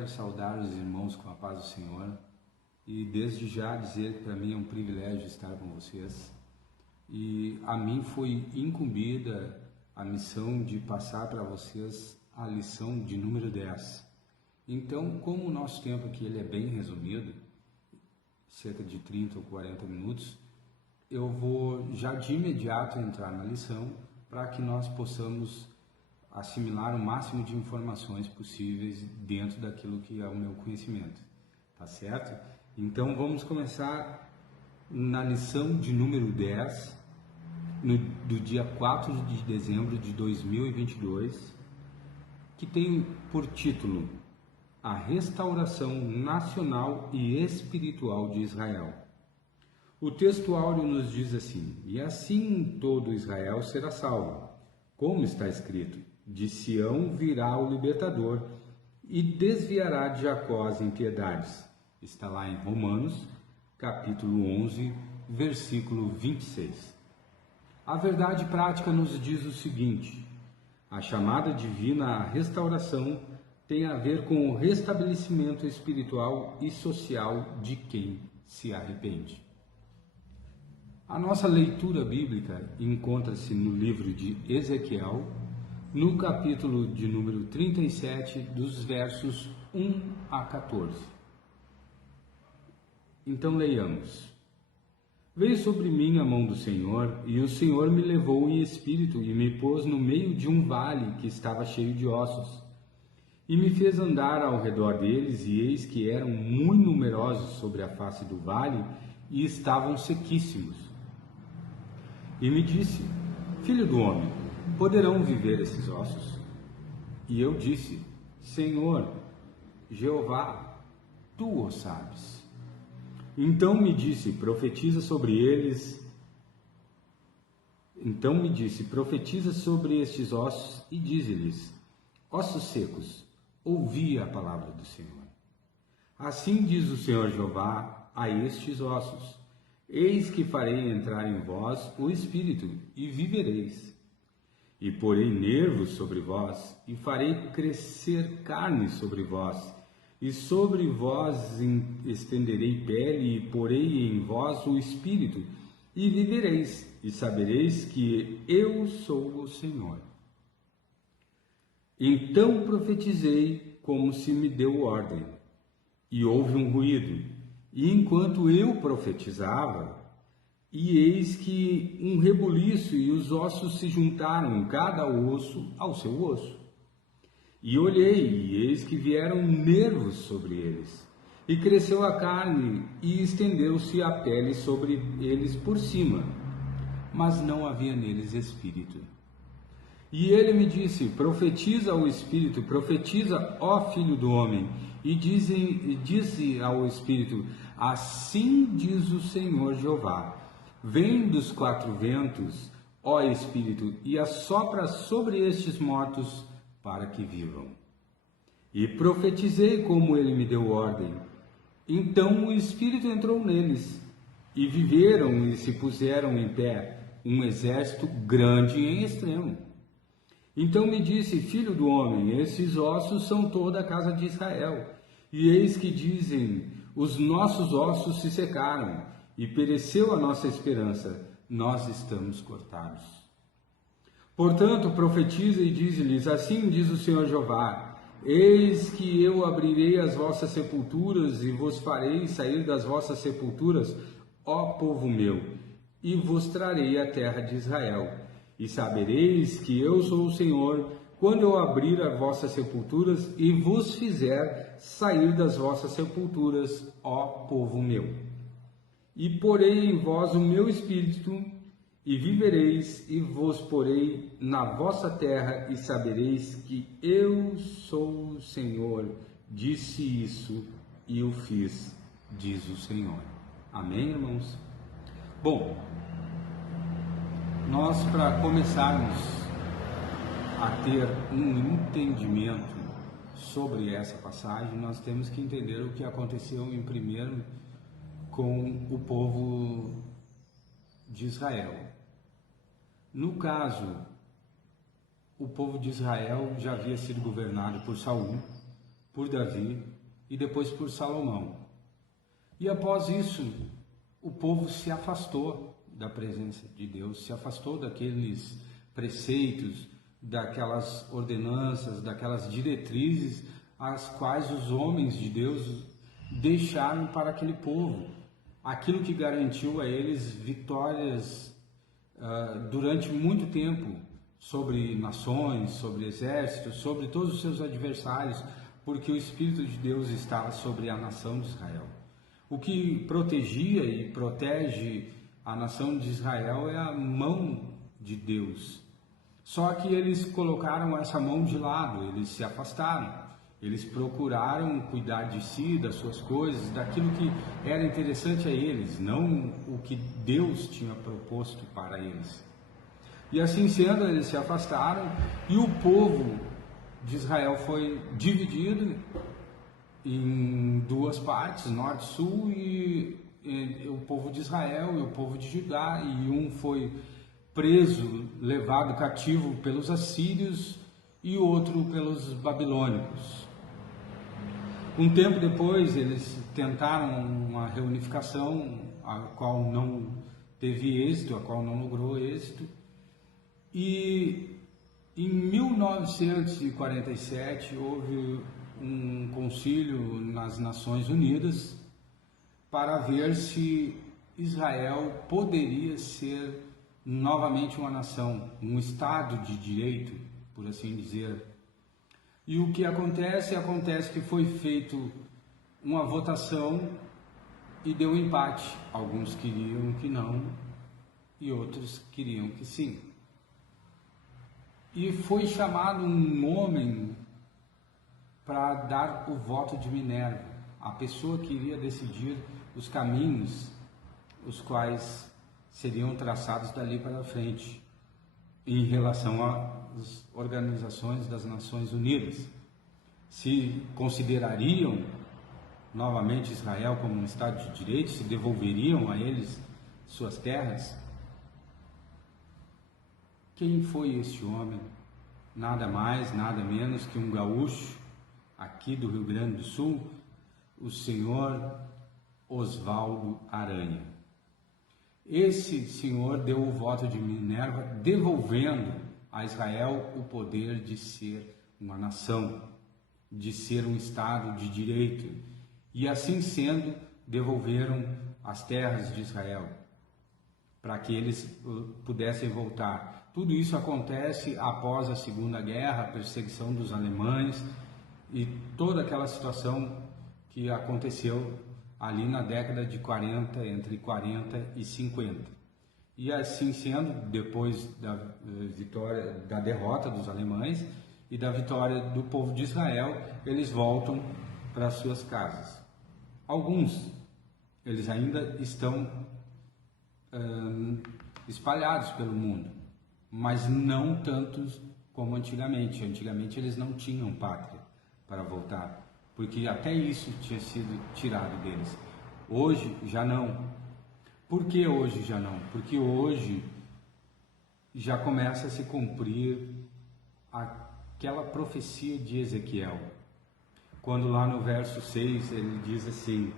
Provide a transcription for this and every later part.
quero saudar os irmãos com a paz do Senhor e desde já dizer que para mim é um privilégio estar com vocês. E a mim foi incumbida a missão de passar para vocês a lição de número 10. Então, como o nosso tempo aqui ele é bem resumido, cerca de 30 ou 40 minutos, eu vou já de imediato entrar na lição para que nós possamos assimilar o máximo de informações possíveis dentro daquilo que é o meu conhecimento, tá certo? Então vamos começar na lição de número 10, do dia 4 de dezembro de 2022, que tem por título A Restauração Nacional e Espiritual de Israel. O texto áureo nos diz assim: e assim todo Israel será salvo, como está escrito, de Sião virá o libertador e desviará de Jacó as impiedades. Está lá em Romanos, capítulo 11, versículo 26. A verdade prática nos diz o seguinte: a chamada divina à restauração tem a ver com o restabelecimento espiritual e social de quem se arrepende. A nossa leitura bíblica encontra-se no livro de Ezequiel, no capítulo de número 37, dos versos 1 a 14. Então leiamos. Veio sobre mim a mão do Senhor, e o Senhor me levou em espírito e me pôs no meio de um vale que estava cheio de ossos. E me fez andar ao redor deles, e eis que eram muito numerosos sobre a face do vale, e estavam sequíssimos. E me disse: filho do homem, poderão viver esses ossos? E eu disse: Senhor, Jeová, tu o sabes. Então me disse: profetiza sobre estes ossos e dize-lhes: ossos secos, ouvi a palavra do Senhor. Assim diz o Senhor Jeová a estes ossos: eis que farei entrar em vós o Espírito, e vivereis. E porei nervos sobre vós, e farei crescer carne sobre vós, e sobre vós estenderei pele, e porei em vós o Espírito, e vivereis, e sabereis que eu sou o Senhor. Então profetizei como se me deu ordem, e houve um ruído, e enquanto eu profetizava, e eis que um rebuliço, e os ossos se juntaram, cada osso ao seu osso. E olhei, e eis que vieram nervos sobre eles, e cresceu a carne, e estendeu-se a pele sobre eles por cima, mas não havia neles espírito. E ele me disse: profetiza ao Espírito, profetiza, ó Filho do homem, e dize ao Espírito: assim diz o Senhor Jeová, vem dos quatro ventos, ó Espírito, e assopra sobre estes mortos para que vivam. E profetizei como ele me deu ordem. Então o Espírito entrou neles, e viveram e se puseram em pé, um exército grande em extremo. Então me disse: filho do homem, esses ossos são toda a casa de Israel. E eis que dizem: os nossos ossos se secaram, e pereceu a nossa esperança, nós estamos cortados. Portanto, profetiza e dize-lhes: assim diz o Senhor Jeová, eis que eu abrirei as vossas sepulturas, e vos farei sair das vossas sepulturas, ó povo meu, e vos trarei a terra de Israel. E sabereis que eu sou o Senhor, quando eu abrir as vossas sepulturas e vos fizer sair das vossas sepulturas, ó povo meu. E porei em vós o meu espírito, e vivereis, e vos porei na vossa terra, e sabereis que eu sou o Senhor. Disse isso, e o fiz, diz o Senhor. Amém, irmãos? Bom, nós, para começarmos a ter um entendimento sobre essa passagem, nós temos que entender o que aconteceu em primeiro com o povo de Israel. No caso, o povo de Israel já havia sido governado por Saul, por Davi e depois por Salomão. E após isso, o povo se afastou da presença de Deus, se afastou daqueles preceitos, daquelas ordenanças, daquelas diretrizes as quais os homens de Deus deixaram para aquele povo. Aquilo que garantiu a eles vitórias durante muito tempo sobre nações, sobre exércitos, sobre todos os seus adversários, porque o Espírito de Deus estava sobre a nação de Israel. O que protegia e protege a nação de Israel é a mão de Deus. Só que eles colocaram essa mão de lado, eles se afastaram. Eles procuraram cuidar de si, das suas coisas, daquilo que era interessante a eles, não o que Deus tinha proposto para eles. E assim sendo, eles se afastaram e o povo de Israel foi dividido em duas partes, norte e sul, e o povo de Israel e o povo de Judá, e um foi preso, levado cativo pelos assírios e o outro pelos babilônicos. Um tempo depois, eles tentaram uma reunificação, a qual não teve êxito, a qual não logrou êxito. E em 1947 houve um concílio nas Nações Unidas para ver se Israel poderia ser novamente uma nação, um Estado de direito, por assim dizer. E o que acontece? Acontece que foi feito uma votação e deu empate. Alguns queriam que não e outros queriam que sim. E foi chamado um homem para dar o voto de Minerva, a pessoa que iria decidir os caminhos os quais seriam traçados dali para frente em relação às organizações das Nações Unidas. Se considerariam novamente Israel como um Estado de Direito, se devolveriam a eles suas terras. Quem foi este homem? Nada mais, nada menos que um gaúcho aqui do Rio Grande do Sul, o senhor Oswaldo Aranha. Esse senhor deu o voto de Minerva, devolvendo a Israel o poder de ser uma nação, de ser um Estado de direito. E assim sendo, devolveram as terras de Israel, para que eles pudessem voltar. Tudo isso acontece após a Segunda Guerra, a perseguição dos alemães e toda aquela situação que aconteceu ali na década de 40, entre 40 e 50. E assim sendo, depois da vitória, da derrota dos alemães e da vitória do povo de Israel, eles voltam para suas casas. Alguns, eles ainda estão espalhados pelo mundo, mas não tantos como antigamente. Antigamente eles não tinham pátria para voltar, porque até isso tinha sido tirado deles. Hoje já não. Por que hoje já não? Porque hoje já começa a se cumprir aquela profecia de Ezequiel, quando lá no verso 6 ele diz assim: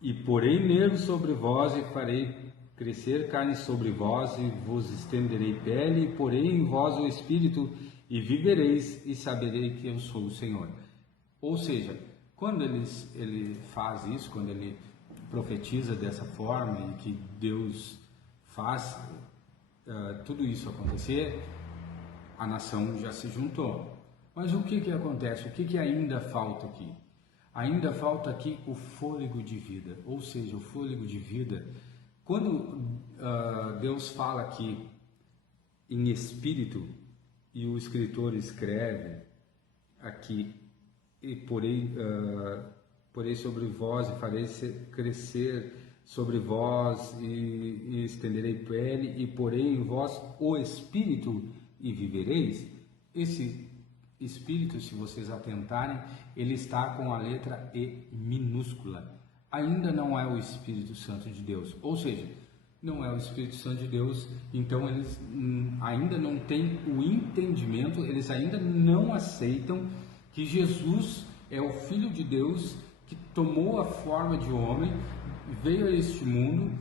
e porei nervos sobre vós e farei crescer carne sobre vós e vos estenderei pele e porei em vós o espírito e vivereis e saberei que eu sou o Senhor. Ou seja, quando ele faz isso, quando ele profetiza dessa forma e que Deus faz tudo isso acontecer, a nação já se juntou. Mas o que acontece? O que ainda falta aqui? Ainda falta aqui o fôlego de vida, ou seja, o fôlego de vida. Quando Deus fala aqui em espírito, e o escritor escreve aqui, e porei sobre vós e farei crescer sobre vós e estenderei pele e porei em vós o espírito e vivereis. Esse espírito, se vocês atentarem, ele está com a letra E minúscula. Ainda não é o Espírito Santo de Deus, ou seja, não é o Espírito Santo de Deus, então eles ainda não têm o entendimento, eles ainda não aceitam que Jesus é o Filho de Deus que tomou a forma de homem, veio a este mundo,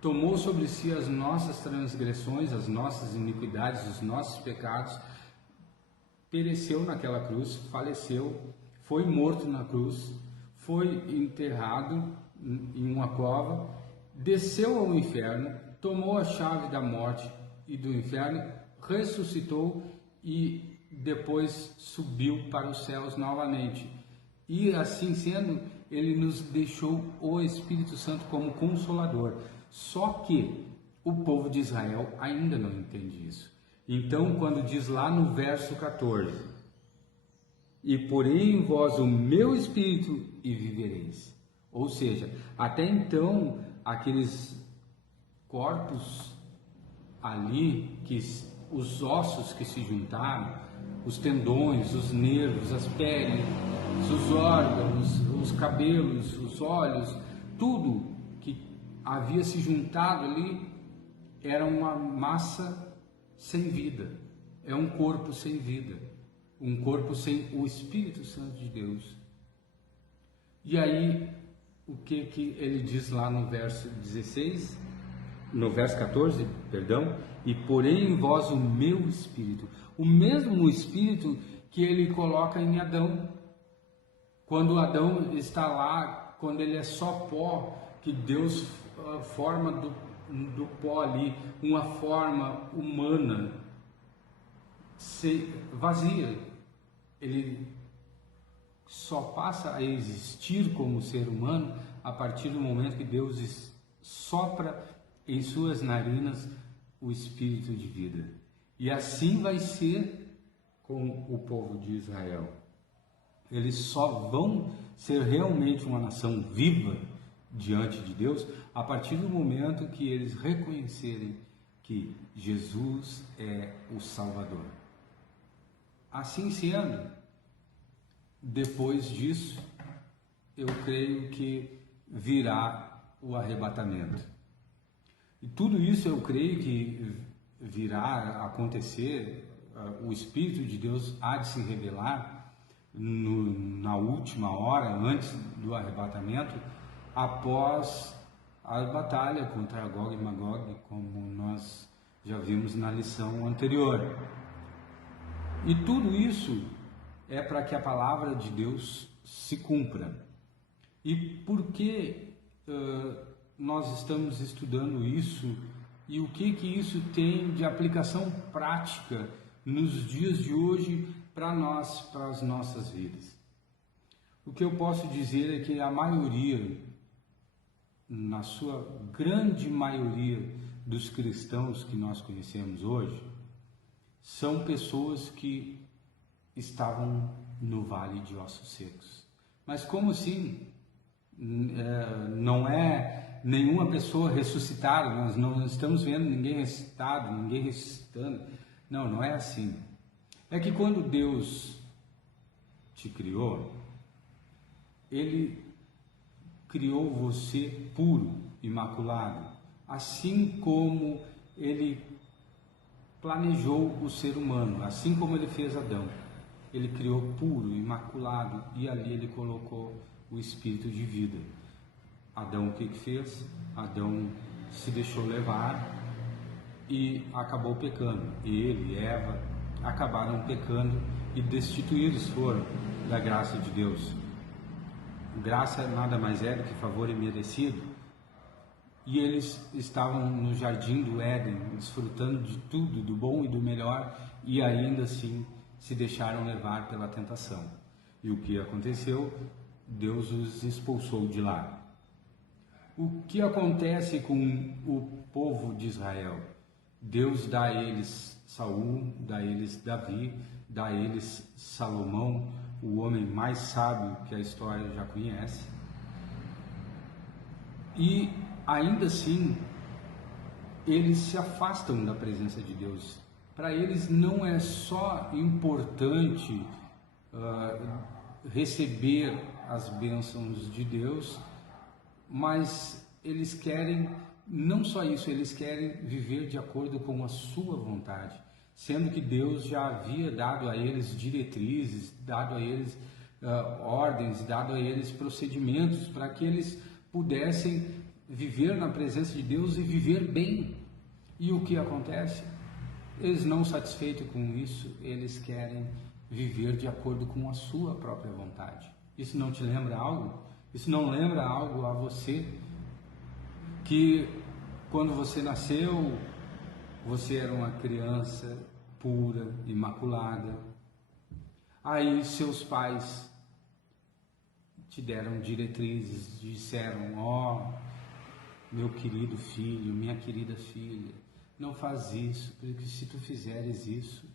tomou sobre si as nossas transgressões, as nossas iniquidades, os nossos pecados, pereceu naquela cruz, faleceu, foi morto na cruz, foi enterrado em uma cova, desceu ao inferno, tomou a chave da morte e do inferno, ressuscitou e depois subiu para os céus novamente. E assim sendo, ele nos deixou o Espírito Santo como consolador. Só que o povo de Israel ainda não entende isso. Então, quando diz lá no verso 14: e porei em vós o meu Espírito e vivereis. Ou seja, até então, aqueles corpos ali, os ossos que se juntaram, os tendões, os nervos, as peles, os órgãos, os cabelos, os olhos, tudo que havia se juntado ali era uma massa sem vida, é um corpo sem vida, um corpo sem o Espírito Santo de Deus. E aí, o que ele diz lá no verso 16, no verso 14, perdão, e porei em vós o meu Espírito, o mesmo Espírito que ele coloca em Adão. Quando Adão está lá, quando ele é só pó, que Deus forma do pó ali, uma forma humana, vazia. Ele só passa a existir como ser humano a partir do momento que Deus sopra em suas narinas o Espírito de vida. E assim vai ser com o povo de Israel. Eles só vão ser realmente uma nação viva diante de Deus a partir do momento que eles reconhecerem que Jesus é o Salvador. Assim sendo, depois disso, eu creio que virá o arrebatamento. E tudo isso eu creio que virá acontecer, o Espírito de Deus há de se revelar na última hora, antes do arrebatamento, após a batalha contra Gog e Magog, como nós já vimos na lição anterior. E tudo isso é para que a palavra de Deus se cumpra. E por que nós estamos estudando isso e o que isso tem de aplicação prática nos dias de hoje para nós, para as nossas vidas? O que eu posso dizer é que a maioria, na sua grande maioria dos cristãos que nós conhecemos hoje, são pessoas que estavam no vale de ossos secos. Mas como assim? Não é nenhuma pessoa ressuscitada, nós não estamos vendo ninguém ressuscitado, ninguém ressuscitando. Não, não é assim. É que quando Deus te criou, Ele criou você puro, imaculado, assim como Ele planejou o ser humano, assim como Ele fez Adão. Ele criou puro, imaculado, e ali Ele colocou o Espírito de vida. Adão o que fez? Adão se deixou levar e acabou pecando. Ele e Eva acabaram pecando e destituídos foram da graça de Deus. Graça nada mais é do que favor imerecido. E eles estavam no jardim do Éden, desfrutando de tudo, do bom e do melhor, e ainda assim se deixaram levar pela tentação. E o que aconteceu? Deus os expulsou de lá. O que acontece com o povo de Israel? Deus dá a eles Saul, dá a eles Davi, dá a eles Salomão, o homem mais sábio que a história já conhece. E ainda assim, eles se afastam da presença de Deus. Para eles não é só importante receber as bênçãos de Deus, mas eles querem, não só isso, eles querem viver de acordo com a sua vontade, sendo que Deus já havia dado a eles diretrizes, dado a eles ordens, dado a eles procedimentos para que eles pudessem viver na presença de Deus e viver bem. E o que acontece? Eles, não satisfeitos com isso, eles querem viver de acordo com a sua própria vontade. Isso não te lembra algo? Isso não lembra algo a você? Que quando você nasceu, você era uma criança pura, imaculada. Aí seus pais te deram diretrizes, disseram: ó, meu querido filho, minha querida filha, não faz isso, porque se tu fizeres isso,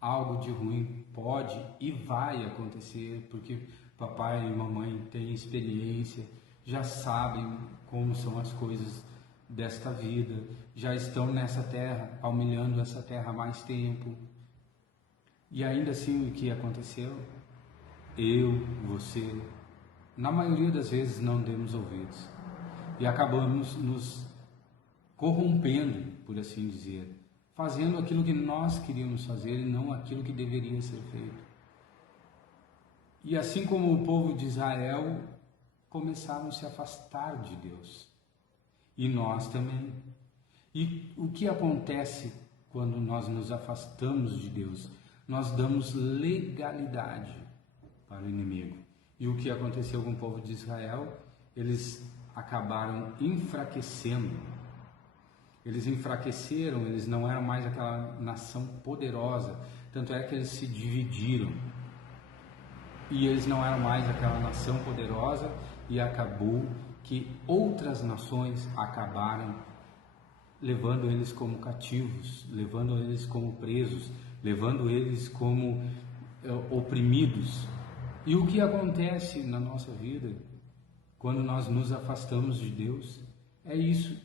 algo de ruim pode e vai acontecer, porque papai e mamãe têm experiência, já sabem como são as coisas desta vida, já estão nessa terra, palmilhando essa terra há mais tempo. E ainda assim, o que aconteceu? Eu, você, na maioria das vezes não demos ouvidos e acabamos nos corrompendo, por assim dizer, fazendo aquilo que nós queríamos fazer e não aquilo que deveria ser feito. E assim como o povo de Israel, começaram a se afastar de Deus. E nós também. E o que acontece quando nós nos afastamos de Deus? Nós damos legalidade para o inimigo. E o que aconteceu com o povo de Israel? Eles acabaram enfraquecendo. Eles enfraqueceram, eles não eram mais aquela nação poderosa. Tanto é que eles se dividiram. E eles não eram mais aquela nação poderosa, e acabou que outras nações acabaram levando eles como cativos, levando eles como presos, levando eles como oprimidos. E o que acontece na nossa vida quando nós nos afastamos de Deus é isso.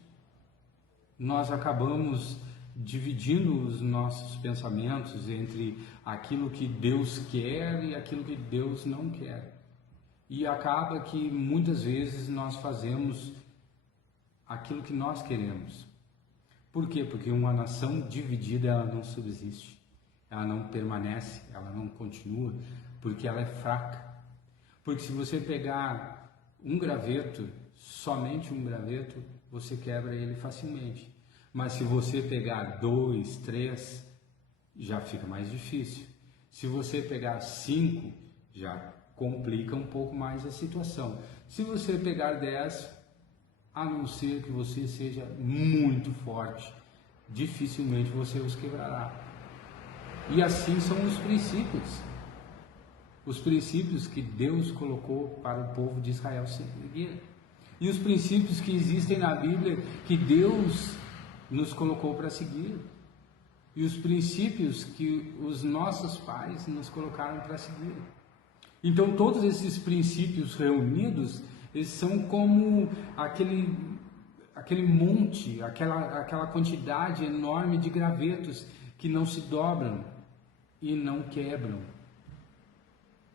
Nós acabamos dividindo os nossos pensamentos entre aquilo que Deus quer e aquilo que Deus não quer. E acaba que muitas vezes nós fazemos aquilo que nós queremos. Por quê? Porque uma nação dividida, ela não subsiste, ela não permanece, ela não continua, porque ela é fraca. Porque se você pegar um graveto, somente um graveto, você quebra ele facilmente. Mas se você pegar 2, 3, já fica mais difícil. Se você pegar 5, já complica um pouco mais a situação. Se você pegar 10, a não ser que você seja muito forte, dificilmente você os quebrará. E assim são os princípios. Os princípios que Deus colocou para o povo de Israel seguir. E os princípios que existem na Bíblia que Deus nos colocou para seguir. E os princípios que os nossos pais nos colocaram para seguir. Então todos esses princípios reunidos, eles são como aquele monte, aquela quantidade enorme de gravetos que não se dobram e não quebram.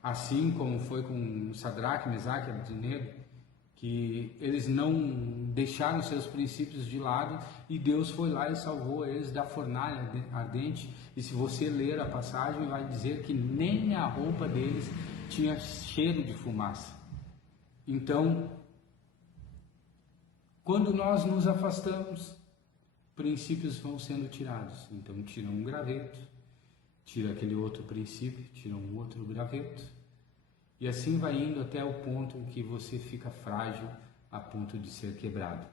Assim como foi com Sadraque, Mesaque e Abednego, que eles não deixaram seus princípios de lado e Deus foi lá e salvou eles da fornalha ardente. E se você ler a passagem, vai dizer que nem a roupa deles tinha cheiro de fumaça. Então, quando nós nos afastamos, princípios vão sendo tirados. Então, tira um graveto, tira aquele outro princípio, tira um outro graveto. E assim vai indo até o ponto em que você fica frágil a ponto de ser quebrado.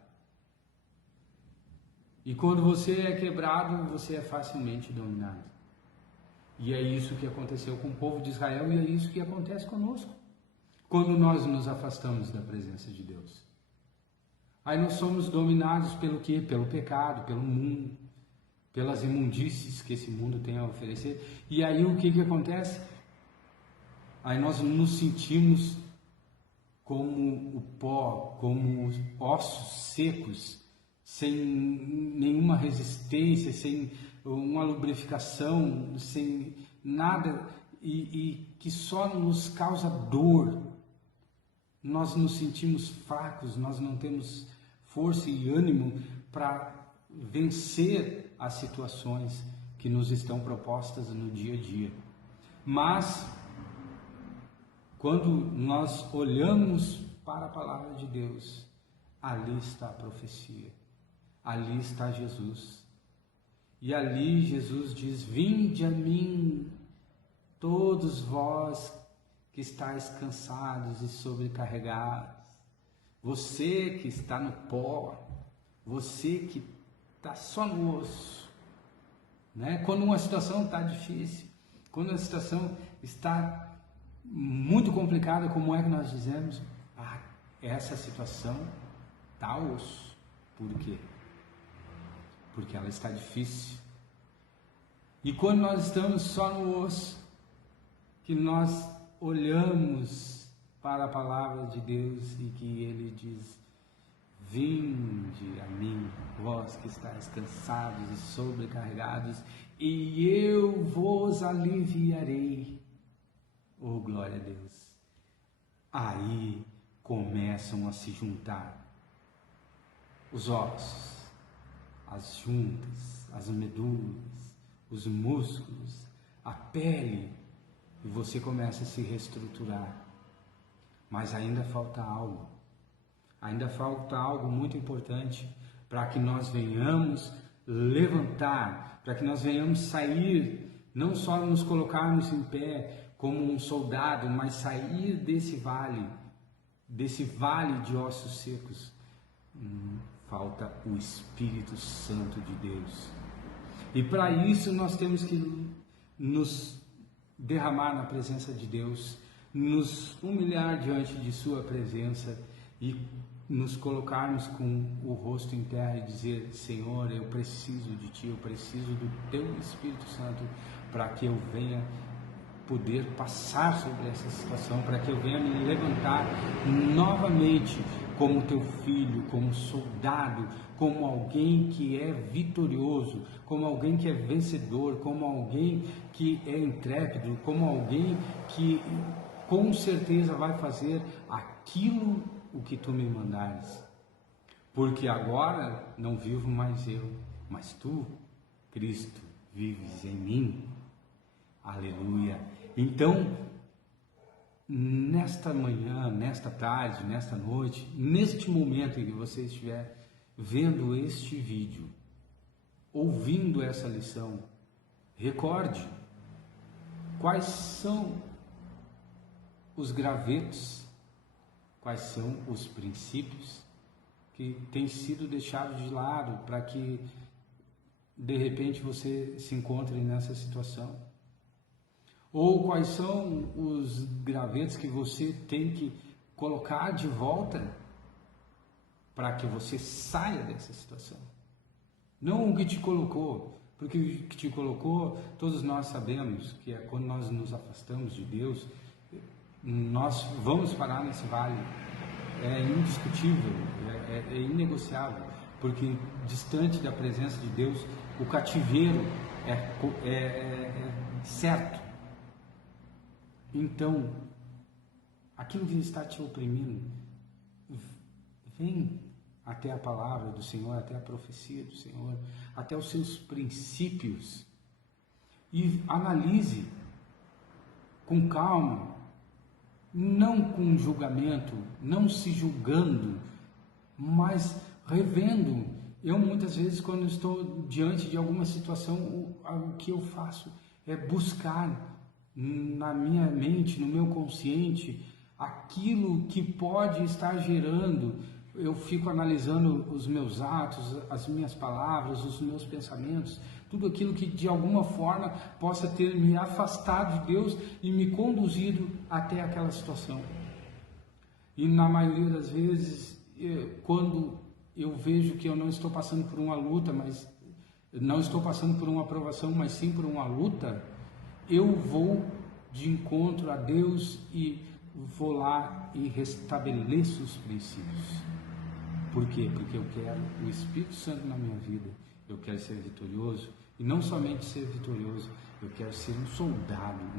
E quando você é quebrado, você é facilmente dominado. E é isso que aconteceu com o povo de Israel e é isso que acontece conosco. Quando nós nos afastamos da presença de Deus. Aí nós somos dominados pelo quê? Pelo pecado, pelo mundo, pelas imundícies que esse mundo tem a oferecer. E aí o que acontece? Aí nós nos sentimos como o pó, como os ossos secos, sem nenhuma resistência, sem uma lubrificação, sem nada, e que só nos causa dor. Nós nos sentimos fracos, nós não temos força e ânimo para vencer as situações que nos estão propostas no dia a dia. Mas quando nós olhamos para a palavra de Deus, ali está a profecia, ali está Jesus. E ali Jesus diz: vinde a mim, todos vós que estáis cansados e sobrecarregados, você que está no pó, você que está só no osso, né? Quando uma situação está difícil, quando a situação está muito complicada, como é que nós dizemos? Ah, essa situação está osso. Por quê? Porque ela está difícil. E quando nós estamos só no osso, que nós olhamos para a palavra de Deus e que Ele diz: vinde a mim, vós que estáis cansados e sobrecarregados, e eu vos aliviarei. Oh, glória a Deus! Aí começam a se juntar os ossos, as juntas, as medulas, os músculos, a pele, e você começa a se reestruturar. Mas ainda falta algo. Ainda falta algo muito importante para que nós venhamos levantar, para que nós venhamos sair, não só nos colocarmos em pé como um soldado, mas sair desse vale de ossos secos. Falta o Espírito Santo de Deus. E para isso nós temos que nos derramar na presença de Deus, nos humilhar diante de sua presença e nos colocarmos com o rosto em terra e dizer: Senhor, eu preciso de Ti, eu preciso do Teu Espírito Santo para que eu venha poder passar sobre essa situação, para que eu venha me levantar novamente como Teu filho, como soldado, como alguém que é vitorioso, como alguém que é vencedor, como alguém que é intrépido, como alguém que com certeza vai fazer aquilo o que Tu me mandares. Porque agora não vivo mais eu, mas Tu, Cristo, vives em mim. Aleluia! Então, nesta manhã, nesta tarde, nesta noite, neste momento em que você estiver vendo este vídeo, ouvindo essa lição, recorde quais são os gravetos, quais são os princípios que têm sido deixados de lado para que de repente você se encontre nessa situação. Ou quais são os gravetos que você tem que colocar de volta para que você saia dessa situação. Não o que te colocou, porque o que te colocou, todos nós sabemos que é quando nós nos afastamos de Deus, nós vamos parar nesse vale. É indiscutível, é inegociável, porque distante da presença de Deus, o cativeiro é certo. Então, aquilo que está te oprimindo, vem até a palavra do Senhor, até a profecia do Senhor, até os seus princípios e analise com calma, não com julgamento, não se julgando, mas revendo. Eu muitas vezes, quando estou diante de alguma situação, o que eu faço é buscar na minha mente, no meu consciente, aquilo que pode estar gerando. Eu fico analisando os meus atos, as minhas palavras, os meus pensamentos, tudo aquilo que de alguma forma possa ter me afastado de Deus e me conduzido até aquela situação. E na maioria das vezes, quando eu vejo que eu não estou passando por uma luta, mas não estou passando por uma aprovação, mas sim por uma luta, eu vou de encontro a Deus e vou lá e restabeleço os princípios. Por quê? Porque eu quero o Espírito Santo na minha vida, eu quero ser vitorioso, e não somente ser vitorioso, eu quero ser um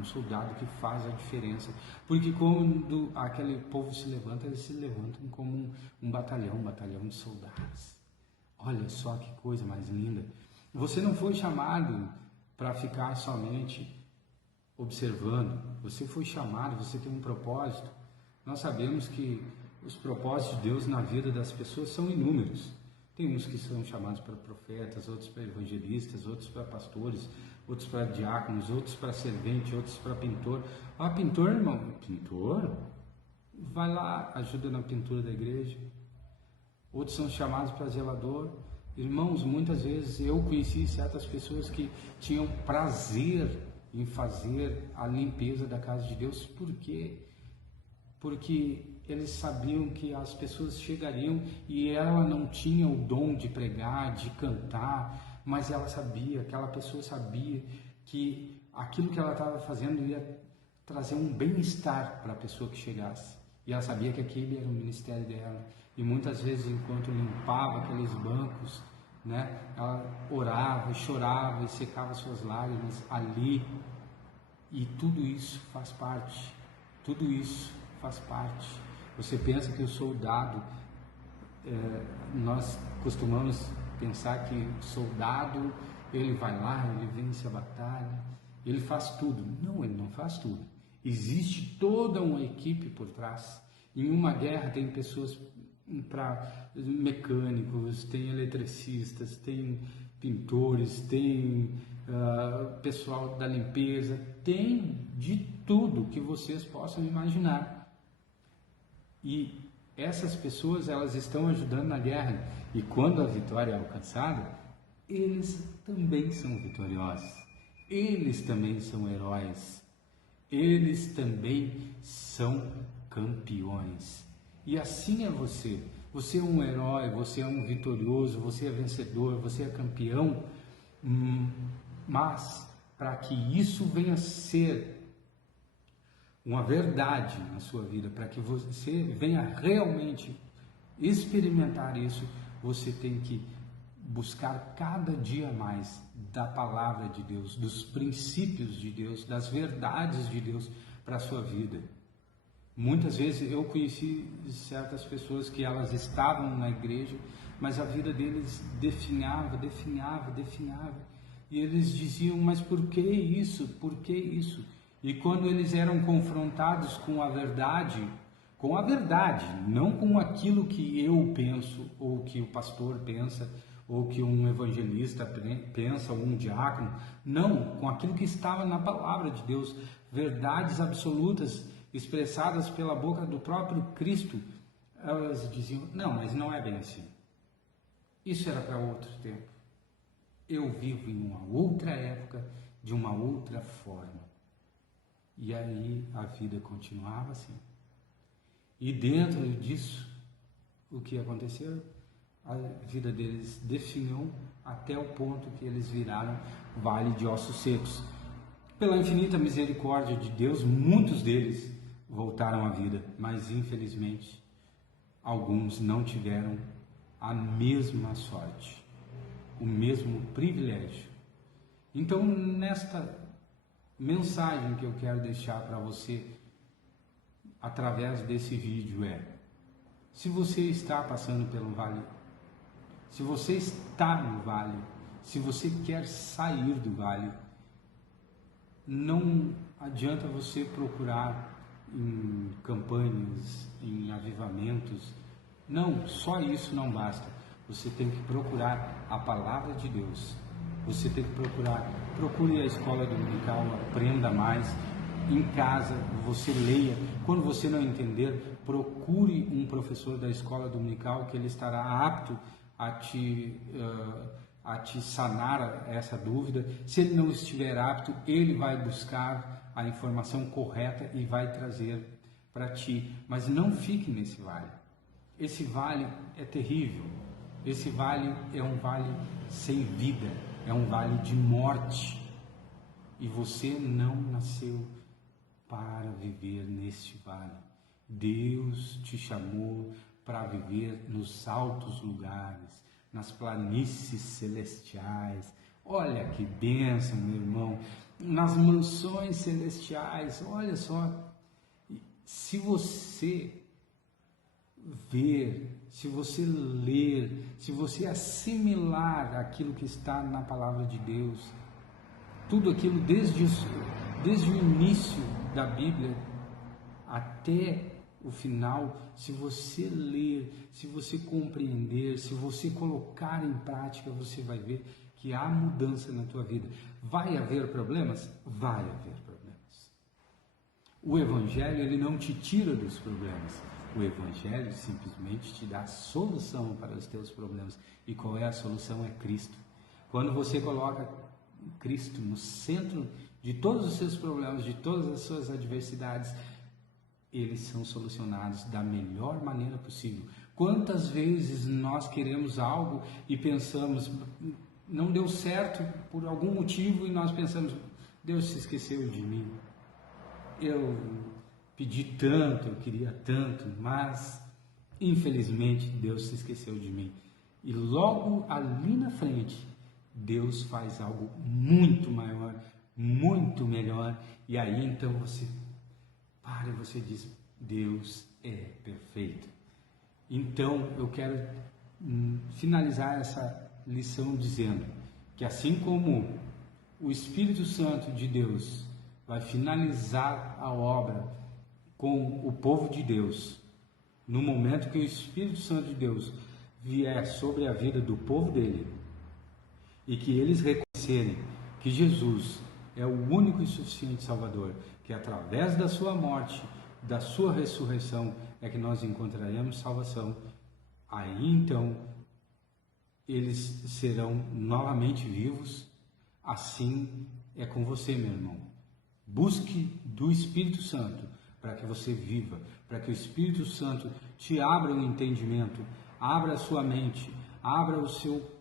soldado que faz a diferença. Porque quando aquele povo se levanta, eles se levantam como um batalhão de soldados. Olha só que coisa mais linda. Você não foi chamado para ficar somente observando. Você foi chamado, você tem um propósito. Nós sabemos que os propósitos de Deus na vida das pessoas são inúmeros. Tem uns que são chamados para profetas, outros para evangelistas, outros para pastores, outros para diáconos, outros para servente, outros para pintor. Ah, pintor, irmão, pintor? Vai lá, ajuda na pintura da igreja. Outros são chamados para zelador. Irmãos, muitas vezes eu conheci certas pessoas que tinham prazer em fazer a limpeza da casa de Deus. Por quê? Porque eles sabiam que as pessoas chegariam e ela não tinha o dom de pregar, de cantar, mas ela sabia, aquela pessoa sabia que aquilo que ela estava fazendo ia trazer um bem-estar para a pessoa que chegasse. E ela sabia que aquele era o ministério dela. E muitas vezes, enquanto limpava aqueles bancos, né, ela orava, chorava e secava suas lágrimas ali. E tudo isso faz parte. Tudo isso faz parte. Você pensa que o soldado, nós costumamos pensar que o soldado, ele vai lá, ele vence a batalha, ele faz tudo. Não, ele não faz tudo. Existe toda uma equipe por trás. Em uma guerra tem pessoas para mecânicos, tem eletricistas, tem pintores, tem pessoal da limpeza, tem de tudo que vocês possam imaginar. E essas pessoas, elas estão ajudando na guerra. E quando a vitória é alcançada, eles também são vitoriosos. Eles também são heróis. Eles também são campeões. E assim é você. Você é um herói, você é um vitorioso, você é vencedor, você é campeão. Mas para que isso venha a ser uma verdade na sua vida, para que você venha realmente experimentar isso, você tem que buscar cada dia mais da palavra de Deus, dos princípios de Deus, das verdades de Deus para a sua vida. Muitas vezes eu conheci certas pessoas que elas estavam na igreja, mas a vida deles definhava. E eles diziam, mas por que isso? Por que isso? E quando eles eram confrontados com a verdade, não com aquilo que eu penso, ou que o pastor pensa, ou que um evangelista pensa, ou um diácono, não, com aquilo que estava na palavra de Deus, verdades absolutas expressadas pela boca do próprio Cristo, elas diziam, não, mas não é bem assim. Isso era para outro tempo. Eu vivo em uma outra época, de uma outra forma. E aí a vida continuava assim. E dentro disso, o que aconteceu? A vida deles definhou até o ponto que eles viraram vale de ossos secos. Pela infinita misericórdia de Deus, muitos deles voltaram à vida, mas infelizmente alguns não tiveram a mesma sorte, o mesmo privilégio. Então, nesta mensagem que eu quero deixar para você através desse vídeo se você está passando pelo vale, se você está no vale, se você quer sair do vale, não adianta você procurar em campanhas, em avivamentos. Não, só isso não basta. Você tem que procurar a palavra de Deus. Você tem que procure a escola dominical, aprenda mais. Em casa, você leia. Quando você não entender, procure um professor da escola dominical que ele estará apto a te sanar essa dúvida. Se ele não estiver apto, ele vai buscar a informação correta e vai trazer para ti. Mas não fique nesse vale. Esse vale é terrível. Esse vale é um vale sem vida. É um vale de morte. E você não nasceu para viver neste vale. Deus te chamou para viver nos altos lugares, nas planícies celestiais. Olha que bênção, meu irmão, nas mansões celestiais. Olha só, se você ver, se você ler, se você assimilar aquilo que está na palavra de Deus, tudo aquilo desde desde o início da Bíblia até o final, se você ler, se você compreender, se você colocar em prática, você vai ver que há mudança na tua vida. Vai haver problemas? Vai haver problemas. O Evangelho, ele não te tira dos problemas. O Evangelho simplesmente te dá a solução para os teus problemas. E qual é a solução? É Cristo. Quando você coloca Cristo no centro de todos os seus problemas, de todas as suas adversidades, eles são solucionados da melhor maneira possível. Quantas vezes nós queremos algo e pensamos, não deu certo por algum motivo, e nós pensamos, Deus se esqueceu de mim. Eu pedi tanto, eu queria tanto, mas infelizmente Deus se esqueceu de mim. E logo ali na frente, Deus faz algo muito maior, muito melhor, e aí então você para e você diz, Deus é perfeito. Então eu quero finalizar essa lição dizendo que assim como o Espírito Santo de Deus vai finalizar a obra com o povo de Deus, no momento que o Espírito Santo de Deus vier sobre a vida do povo dele, e que eles reconhecerem que Jesus é o único e suficiente Salvador, que através da sua morte, da sua ressurreição, é que nós encontraremos salvação, aí então eles serão novamente vivos. Assim é com você, meu irmão. Busque do Espírito Santo para que você viva, para que o Espírito Santo te abra o entendimento, abra a sua mente, abra o seu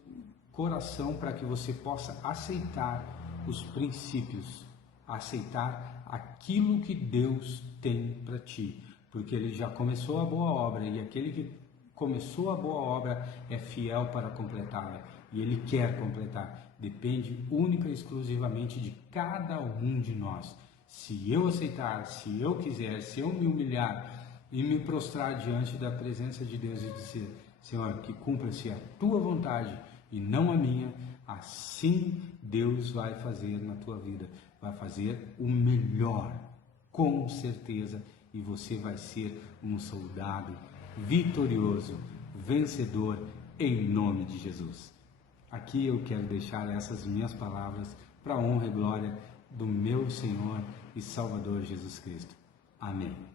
coração para que você possa aceitar os princípios, aceitar aquilo que Deus tem para ti, porque Ele já começou a boa obra, e aquele que começou a boa obra é fiel para completá-la, e Ele quer completar. Depende única e exclusivamente de cada um de nós. Se eu aceitar, se eu quiser, se eu me humilhar e me prostrar diante da presença de Deus e dizer, Senhor, que cumpra-se a tua vontade e não a minha, assim Deus vai fazer na tua vida, vai fazer o melhor, com certeza, e você vai ser um soldado vitorioso, vencedor, em nome de Jesus. Aqui eu quero deixar essas minhas palavras para a honra e glória do meu Senhor e Salvador Jesus Cristo. Amém.